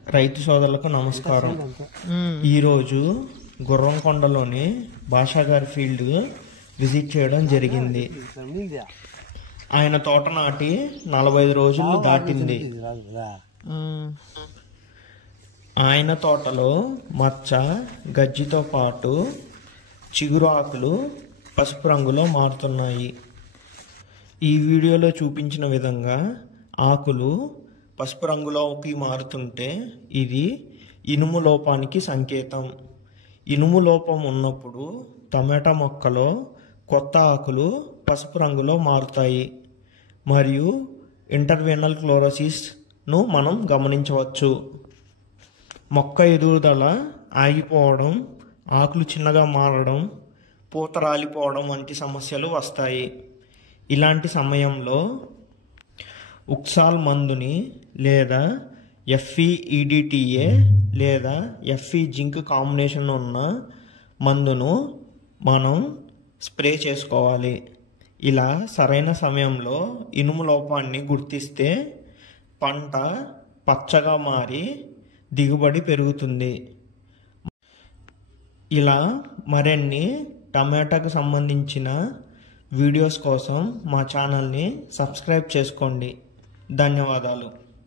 రైతు సోదరులకు నమస్కారం. ఈరోజు గుర్రంకొండలోని భాషా గారి ఫీల్డ్ విజిట్ చేయడం జరిగింది. ఆయన తోట నాటి 45 రోజులు దాటింది. ఆయన తోటలో మచ్చ గజ్జితో పాటు చిగురు ఆకులు పసుపు రంగులో మారుతున్నాయి. ఈ వీడియోలో చూపించిన విధంగా ఆకులు పసుపు రంగులోకి మారుతుంటే ఇది ఇనుము లోపానికి సంకేతం. ఇనుము లోపం ఉన్నప్పుడు టమాటా మొక్కలో కొత్త ఆకులు పసుపు రంగులో మారుతాయి మరియు ఇంటర్వెనల్ క్లోరోసిస్ను మనం గమనించవచ్చు. మొక్క ఎదుగుదల ఆగిపోవడం, ఆకులు చిన్నగా మారడం, పూత రాలిపోవడం వంటి సమస్యలు వస్తాయి. ఇలాంటి సమయంలో ఉక్సాల్ మందుని లేదా FE-EDTA లేదా FE జింక్ కాంబినేషన్ ఉన్న మందును మనం స్ప్రే చేసుకోవాలి. ఇలా సరైన సమయంలో ఇనుము లోపాన్ని గుర్తిస్తే పంట పచ్చగా మారి దిగుబడి పెరుగుతుంది. ఇలా మరిన్ని టమాటాకు సంబంధించిన వీడియోస్ కోసం మా ఛానల్ని సబ్స్క్రైబ్ చేసుకోండి. ధన్యవాదాలు.